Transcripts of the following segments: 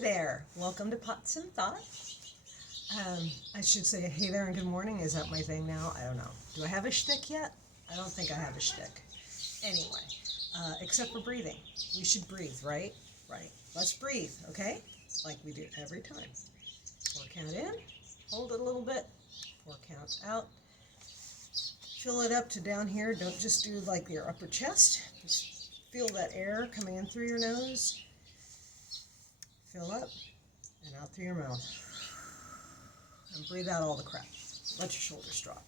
there, welcome to Pots and Thought. I should say hey there and good morning. Is that my thing now? I don't know. Do I have a shtick yet? I don't think I have a shtick. Anyway, except for breathing. We should breathe, right? Right. Let's breathe, okay? Like we do every time. 4 count in, hold it a little bit, 4 counts out. Fill it up to down here. Don't just do like your upper chest. Just feel that air coming in through your nose. Fill up and out through your mouth. And breathe out all the crap. Let your shoulders drop.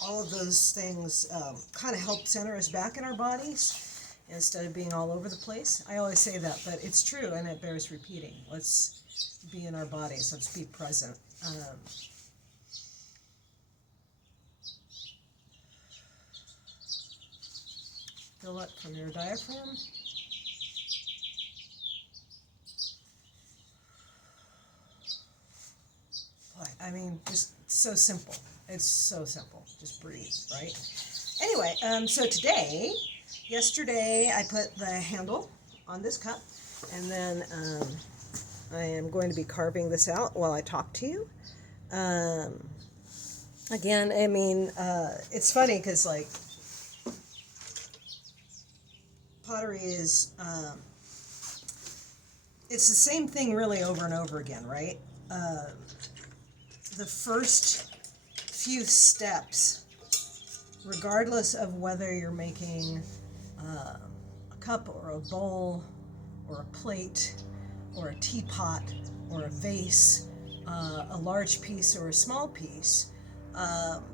All of those things kind of help center us back in our bodies instead of being all over the place. I always say that, but it's true and it bears repeating. Let's be in our bodies. Let's be present. Fill up from your diaphragm. Boy, I mean, just so simple. It's so simple. Just breathe, right? Anyway, so yesterday I put the handle on this cup, and then I am going to be carving this out while I talk to you. Again, I mean, it's funny because, like, pottery is, it's the same thing really over and over again, right? The first few steps, regardless of whether you're making a cup or a bowl or a plate or a teapot or a vase, a large piece or a small piece,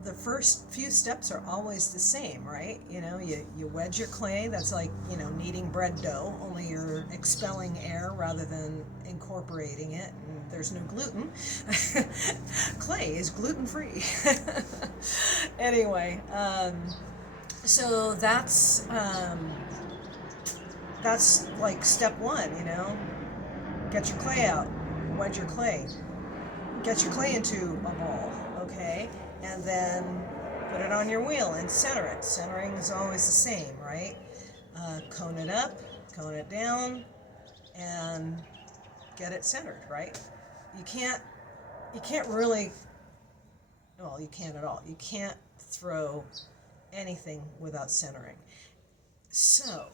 the first few steps are always the same, right? You know, you wedge your clay. That's like, you know, kneading bread dough, only you're expelling air rather than incorporating it, and there's no gluten. Clay is gluten-free. Anyway, so that's like step one, you know. Get your clay out, wedge your clay, get your clay into a ball, okay? And then put it on your wheel and center it. Centering is always the same, right? Cone it up, cone it down, and get it centered, right? You can't really, well, you can't at all. You can't throw anything without centering. So,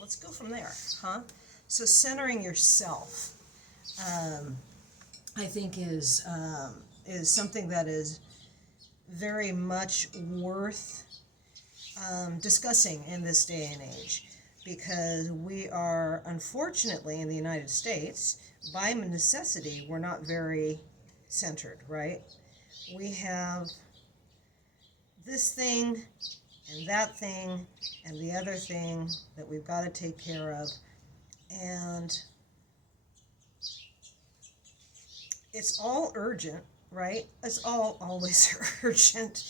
let's go from there, huh? So centering yourself, I think is something that is very much worth discussing in this day and age, because we are, unfortunately, in the United States, by necessity, we're not very centered, right? We have this thing and that thing and the other thing that we've got to take care of, and it's all urgent, right? It's all always urgent.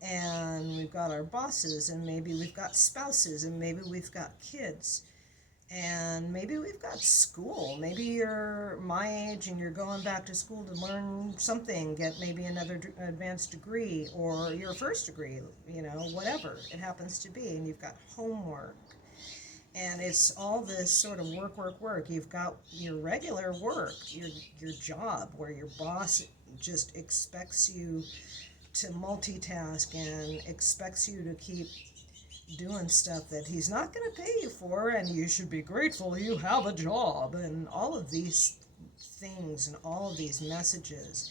And we've got our bosses, and maybe we've got spouses, and maybe we've got kids, and maybe we've got school. Maybe you're my age and you're going back to school to learn something, get maybe another advanced degree or your first degree, you know, whatever it happens to be, and you've got homework. And it's all this sort of work. You've got your regular work, your job, where your boss just expects you to multitask and expects you to keep doing stuff that he's not going to pay you for, and you should be grateful you have a job, and all of these things and all of these messages.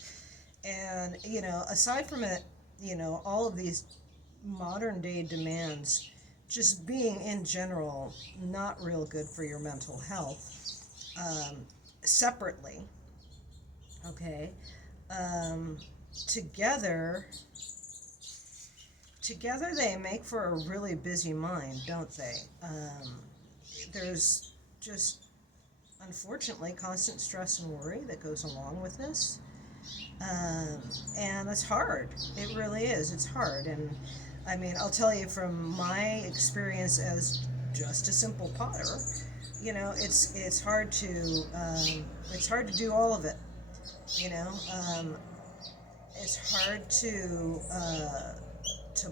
And, you know, aside from it, you know, all of these modern day demands just being in general not real good for your mental health, separately, okay, together they make for a really busy mind, don't they? There's just, unfortunately, constant stress and worry that goes along with this, and it's hard. It really is. It's hard. And I mean, I'll tell you from my experience as just a simple potter, you know, it's hard to do all of it. You know, it's hard to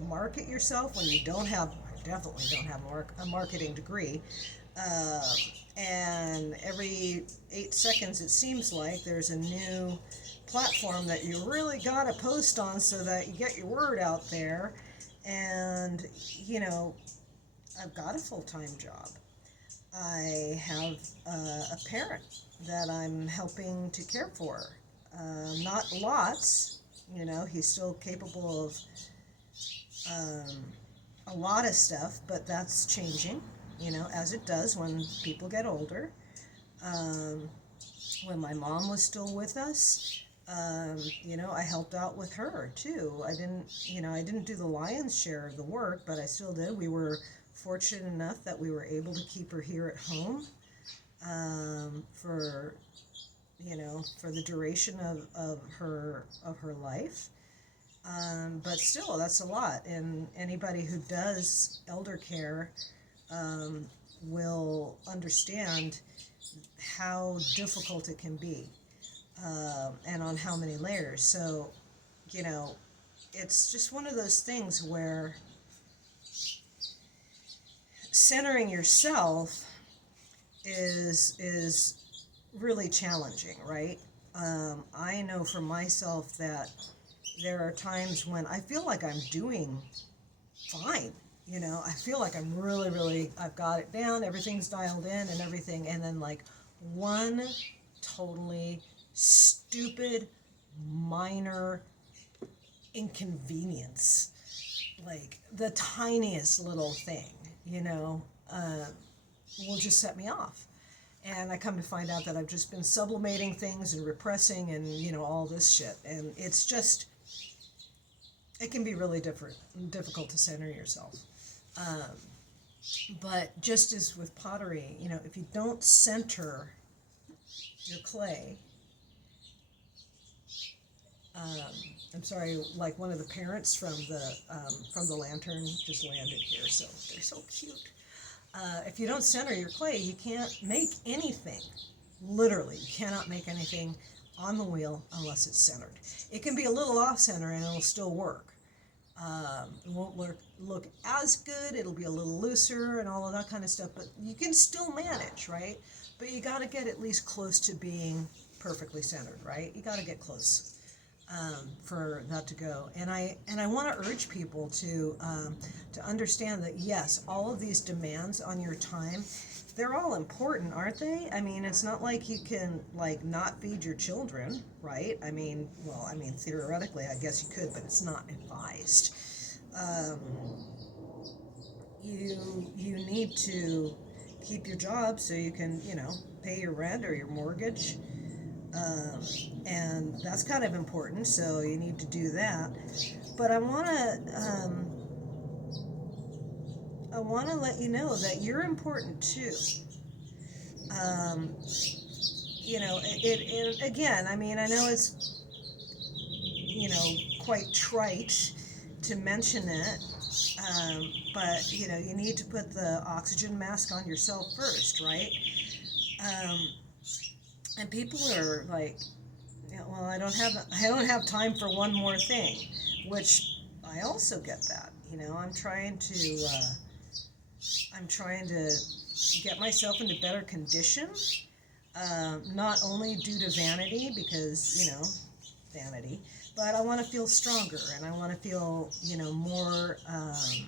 market yourself when you definitely don't have a marketing degree. Uh, and every 8 seconds, it seems like there's a new platform that you really got to post on so that you get your word out there. And, you know, I've got a full-time job. I have a parent that I'm helping to care for. Not lots, you know, he's still capable of um, a lot of stuff, but that's changing, you know, as it does when people get older. Um, when my mom was still with us, you know, I helped out with her too. I didn't do the lion's share of the work, but I still did. We were fortunate enough that we were able to keep her here at home for, you know, for the duration of her life. But still, that's a lot. And anybody who does elder care um, will understand how difficult it can be, and on how many layers. So, you know, it's just one of those things where centering yourself is really challenging, right? I know for myself that there are times when I feel like I'm doing fine. You know, I feel like I'm really, I've got it down, everything's dialed in and everything, and then like one totally stupid, minor inconvenience, like the tiniest little thing, you know, will just set me off. And I come to find out that I've just been sublimating things and repressing and, you know, all this shit. And it's just, it can be really difficult to center yourself. Um, but just as with pottery, you know, if you don't center your clay, I'm sorry, like one of the parents from the lantern just landed here, so they're so cute. If you don't center your clay, you can't make anything. Literally, you cannot make anything on the wheel unless it's centered. It can be a little off center and it'll still work. It won't look as good, it'll be a little looser and all of that kind of stuff, but you can still manage, right? But you got to get at least close to being perfectly centered, right? You got to get close for that to go. And I want to urge people to understand that yes, all of these demands on your time, they're all important, aren't they? I mean, it's not like you can like not feed your children, right? I mean, well, I mean theoretically, I guess you could, but it's not advised. Um, you need to keep your job so you can, you know, pay your rent or your mortgage. Um, and that's kind of important, so you need to do that. But I want to let you know that you're important too. Um, you know, it again. I mean, I know it's, you know, quite trite to mention it, but you know, you need to put the oxygen mask on yourself first, right? Um, and people are like, yeah, well, I don't have time for one more thing, which I also get that. You know, I'm trying to get myself into better condition, not only due to vanity, because, you know, vanity, but I want to feel stronger and I want to feel, you know, more, I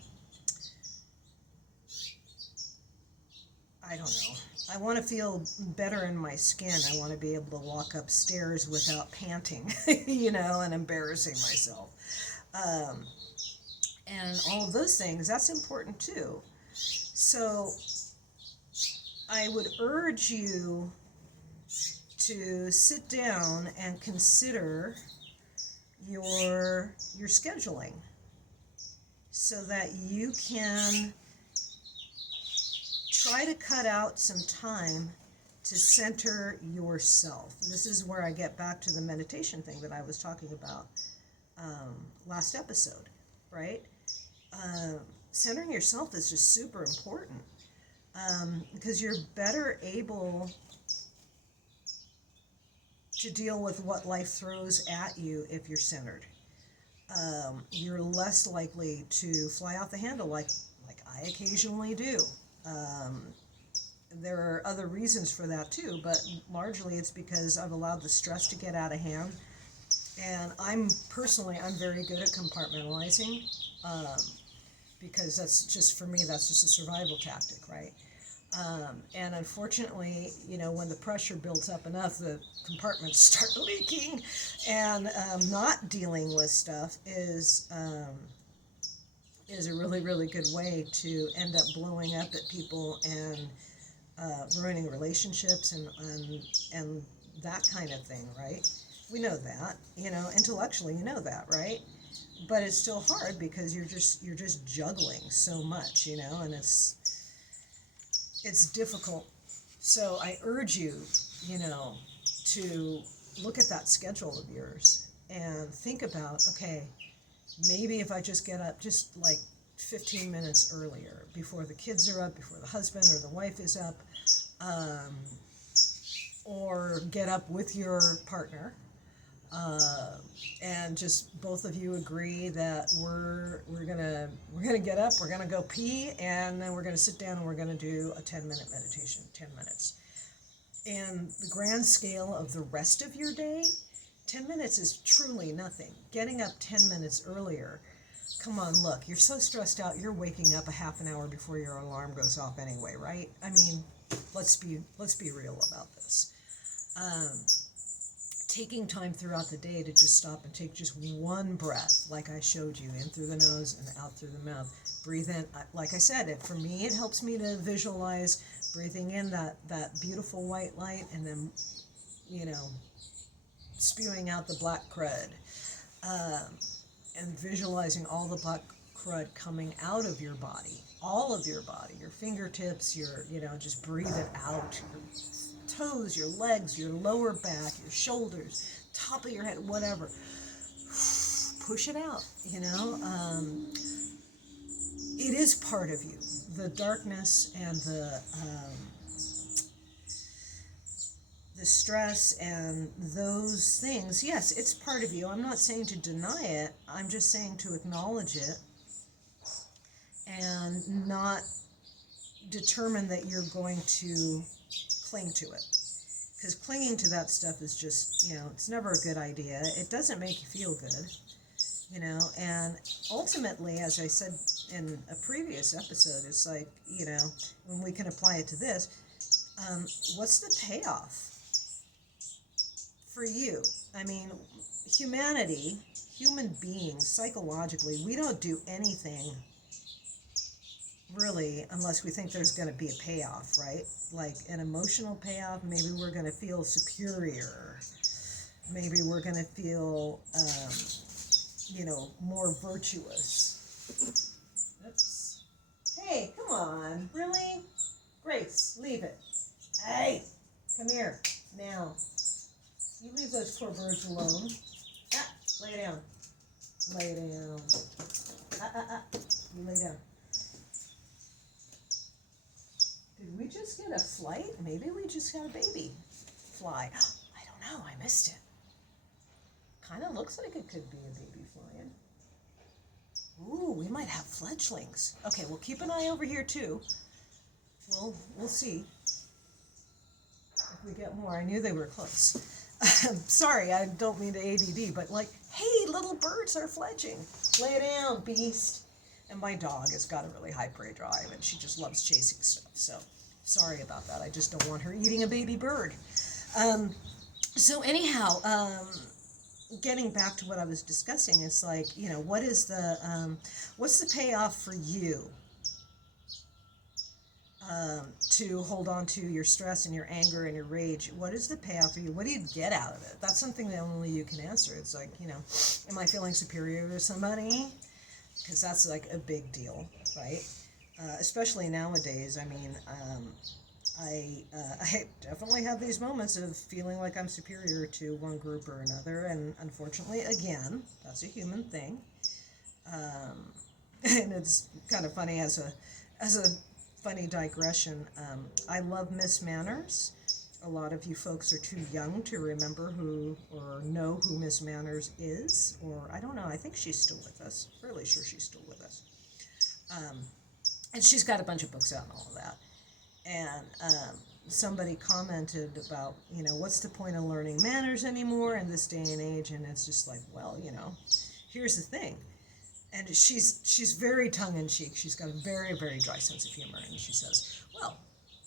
don't know. I want to feel better in my skin. I want to be able to walk upstairs without panting, you know, and embarrassing myself. Um, and all of those things, that's important too. So I would urge you to sit down and consider your scheduling so that you can try to cut out some time to center yourself. This is where I get back to the meditation thing that I was talking about last episode, right? Centering yourself is just super important because you're better able to deal with what life throws at you if you're centered. You're less likely to fly off the handle like I occasionally do. Um, there are other reasons for that too, but largely it's because I've allowed the stress to get out of hand. And I'm very good at compartmentalizing, because that's just, for me, that's just a survival tactic, right? And unfortunately, when the pressure builds up enough, the compartments start leaking, and not dealing with stuff is a really, really good way to end up blowing up at people and ruining relationships and that kind of thing, right? We know that, intellectually, that, right? But it's still hard because you're just juggling so much, and it's difficult. So I urge you, to look at that schedule of yours and think about, okay, maybe if I just get up just like 15 minutes earlier, before the kids are up, before the husband or the wife is up, or get up with your partner, and just both of you agree that we're gonna get up, we're gonna go pee, and then we're gonna sit down and we're gonna do a 10-minute meditation, 10 minutes. In the grand scale of the rest of your day, 10 minutes is truly nothing. Getting up 10 minutes earlier, come on, look, you're so stressed out, you're waking up a half an hour before your alarm goes off anyway, right? I mean, let's be real about this. Taking time throughout the day to just stop and take just one breath, like I showed you, in through the nose and out through the mouth. Breathe in, like I said, for me, it helps me to visualize breathing in that beautiful white light, and then, spewing out the black crud, and visualizing all the black crud coming out of your body, all of your body, your fingertips, just breathe it out, your toes, your legs, your lower back, your shoulders, top of your head, whatever. Push it out, it is part of you. The darkness and the stress and those things, yes, it's part of you. I'm not saying to deny it. I'm just saying to acknowledge it and not determine that you're going to cling to it. Because clinging to that stuff is just, it's never a good idea. It doesn't make you feel good, and ultimately, as I said in a previous episode, it's like, when we can apply it to this, what's the payoff for you? I mean, human beings, psychologically, we don't do anything really unless we think there's going to be a payoff, right? Like an emotional payoff. Maybe we're going to feel superior. Maybe we're going to feel, more virtuous. Oops. Hey, come on. Really? Grace, leave it. Hey, come here. Now. You leave those poor birds alone. Lay down. Lay down. You lay down. Did we just get a flight? Maybe we just got a baby fly. I don't know. I missed it. Kind of looks like it could be a baby flying. Ooh, we might have fledglings. Okay, we'll keep an eye over here too. We'll see if we get more. I knew they were close. Sorry, I don't mean to ADD, but like, hey, little birds are fledging. Lay down, beast. And my dog has got a really high prey drive, and she just loves chasing stuff. So, sorry about that. I just don't want her eating a baby bird. So anyhow, getting back to what I was discussing, it's like, what's the payoff for you to hold on to your stress and your anger and your rage? What is the payoff for you? What do you get out of it? That's something that only you can answer. It's like, am I feeling superior to somebody? Because that's like a big deal, right? Especially nowadays. I mean, I definitely have these moments of feeling like I'm superior to one group or another, and unfortunately, again, that's a human thing. And it's kind of funny as a funny digression. I love Miss Manners. A lot of you folks are too young to remember who or know who Miss Manners is, or I don't know. I think she's still with us. Fairly sure she's still with us. And she's got a bunch of books out and all of that. And somebody commented about, what's the point of learning manners anymore in this day and age? And it's just like, well, here's the thing. And she's very tongue-in-cheek. She's got a very, very dry sense of humor. And she says, well,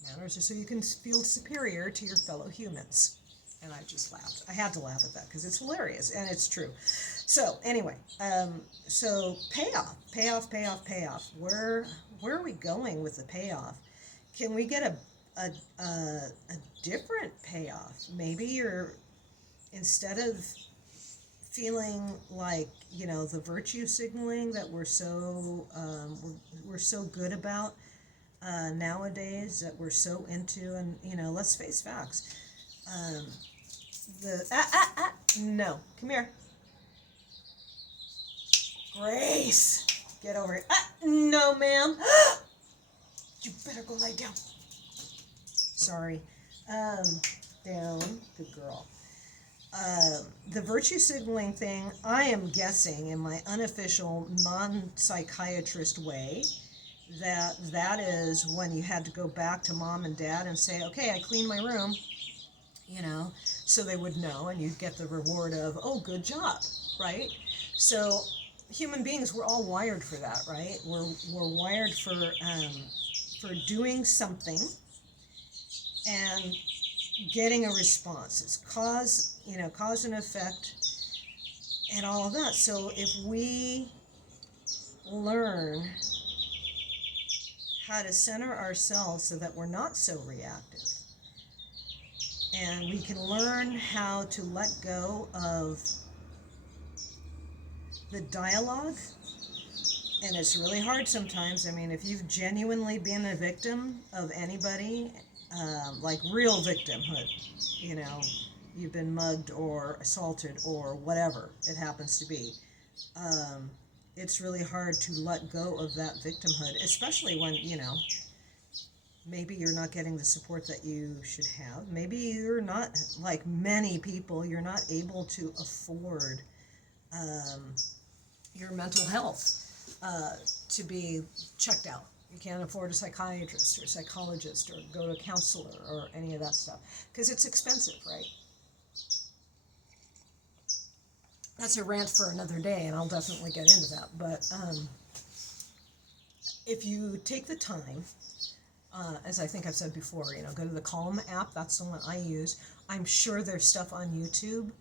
manners are so you can feel superior to your fellow humans. And I just laughed. I had to laugh at that because it's hilarious and it's true. So anyway, so payoff. Where are we going with the payoff? Can we get a different payoff? Maybe you're, instead of feeling like, the virtue signaling that we're so good about nowadays, that we're so into, and let's face facts. No, come here. Grace, get over here. No, ma'am. You better go lie down. Sorry. Down, good girl. The virtue signaling thing, I am guessing in my unofficial non-psychiatrist way that is when you had to go back to mom and dad and say, okay, I cleaned my room, so they would know, and you'd get the reward of, oh, good job, right? So human beings, we're all wired for that, right? We're wired for doing something and getting a response. It's cause and effect and all of that. So if we learn how to center ourselves so that we're not so reactive, and we can learn how to let go of the dialogue, and it's really hard sometimes. I mean, if you've genuinely been a victim of anybody, like real victimhood, you've been mugged or assaulted or whatever it happens to be, it's really hard to let go of that victimhood, especially when, maybe you're not getting the support that you should have. Maybe you're not, like many people, you're not able to afford your mental health to be checked out. You can't afford a psychiatrist or a psychologist or go to a counselor or any of that stuff because it's expensive, right? That's a rant for another day, and I'll definitely get into that. But if you take the time, as I think I've said before, go to the Calm app. That's the one I use. I'm sure there's stuff on YouTube.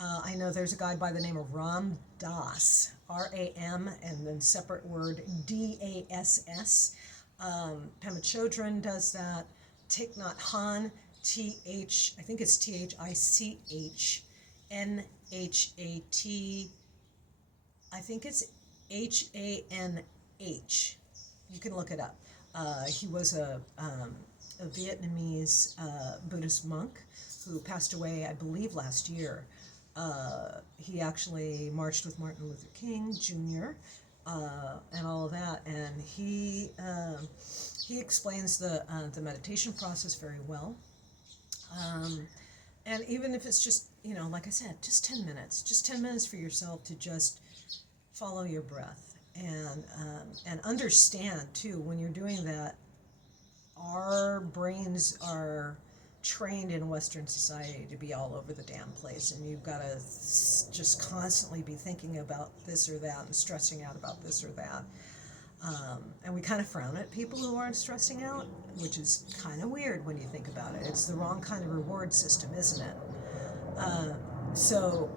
I know there's a guy by the name of Ram Dass, R-A-M, and then separate word D-A-S-S. Pema Chodron does that. Thich Nhat Hanh, T-H, I think it's T-H-I-C-H-N-H-A-T, I think it's H-A-N-H. You can look it up. He was a Vietnamese Buddhist monk who passed away, I believe, last year. He actually marched with Martin Luther King Jr. And all of that, and he explains the meditation process very well. And even if it's just, like I said, just 10 minutes for yourself to just follow your breath and understand too, when you're doing that, our brains are trained in Western society to be all over the damn place, and you've got to just constantly be thinking about this or that and stressing out about this or that. And we kind of frown at people who aren't stressing out, which is kind of weird when you think about it. It's the wrong kind of reward system, isn't it? So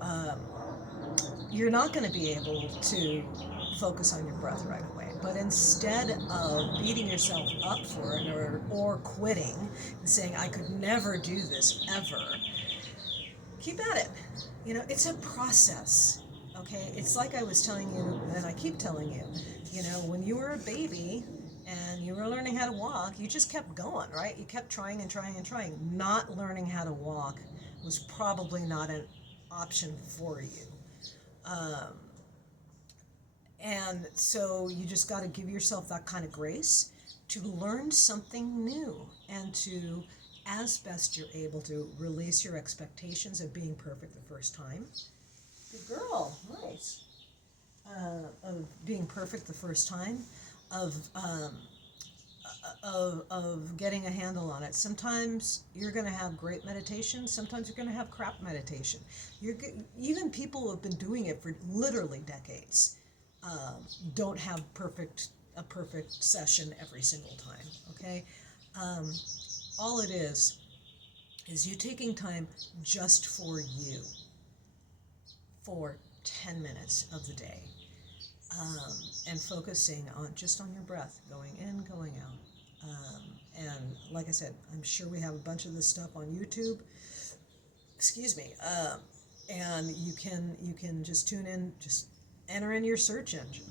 you're not going to be able to focus on your breath right away. But instead of beating yourself up for it or quitting and saying, I could never do this ever, keep at it. It's a process, okay? It's like I was telling you, and I keep telling you, when you were a baby and you were learning how to walk, you just kept going, right? You kept trying and trying and trying. Not learning how to walk was probably not an option for you. And so you just got to give yourself that kind of grace to learn something new and to, as best you're able to, release your expectations of being perfect the first time. Good girl, nice. Of being perfect the first time, of of getting a handle on it. Sometimes you're going to have great meditation. Sometimes you're going to have crap meditation. Even people who have been doing it for literally decades don't have a perfect session every single time. Okay, um, all it is you taking time just for you for 10 minutes of the day, and focusing on just on your breath, going in, going out. And like I said, I'm sure we have a bunch of this stuff on YouTube. Excuse me. And you can just tune in, just enter in your search engine,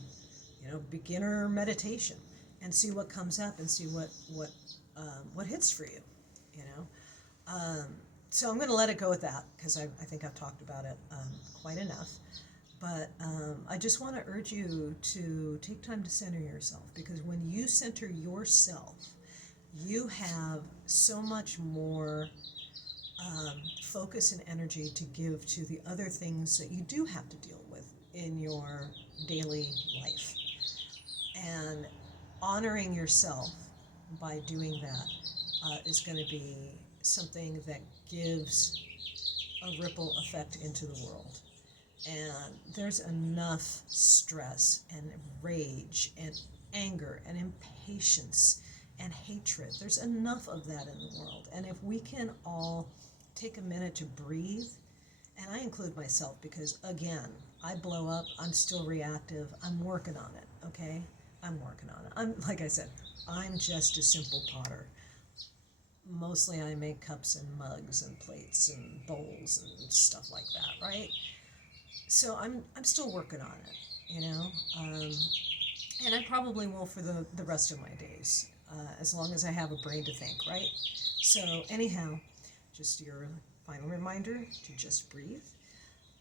beginner meditation, and see what comes up and see what hits for you. You know. So I'm going to let it go with that because I think I've talked about it quite enough. But I just want to urge you to take time to center yourself, because when you center yourself, you have so much more focus and energy to give to the other things that you do have to deal with in your daily life. And honoring yourself by doing that is going to be something that gives a ripple effect into the world. And there's enough stress and rage and anger and impatience and hatred. There's enough of that in the world. And if we can all take a minute to breathe, and I include myself because, again, I blow up, I'm still reactive, I'm working on it, okay? I'm working on it. Like I said, I'm just a simple potter. Mostly I make cups and mugs and plates and bowls and stuff like that, right? So I'm still working on it, and I probably will for the rest of my days, as long as I have a brain to think, right? So anyhow, just your final reminder to just breathe.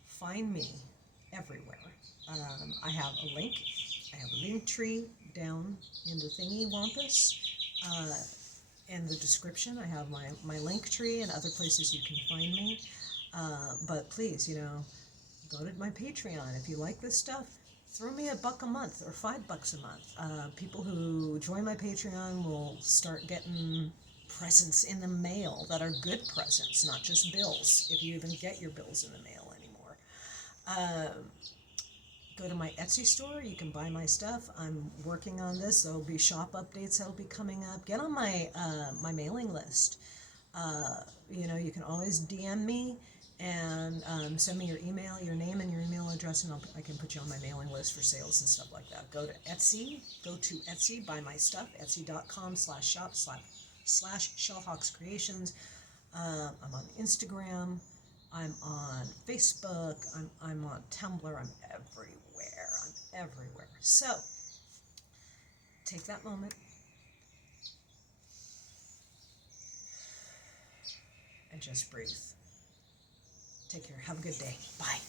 Find me everywhere. I have a link. I have a link tree down in the thingy wampus. In the description, I have my link tree and other places you can find me. But please, go to my Patreon. If you like this stuff, throw me $1 a month or $5 a month. People who join my Patreon will start getting presents in the mail that are good presents, not just bills, if you even get your bills in the mail anymore. Go to my Etsy store. You can buy my stuff. I'm working on this. There'll be shop updates that'll be coming up. Get on my my mailing list. You can always DM me and send me your email, your name, and your email address, and I can put you on my mailing list for sales and stuff like that. Go to Etsy, buy my stuff, etsy.com/shop/Shellhawks Creations. I'm on Instagram. I'm on Facebook. I'm on Tumblr. I'm everywhere. So take that moment and just breathe. Take care. Have a good day. Bye.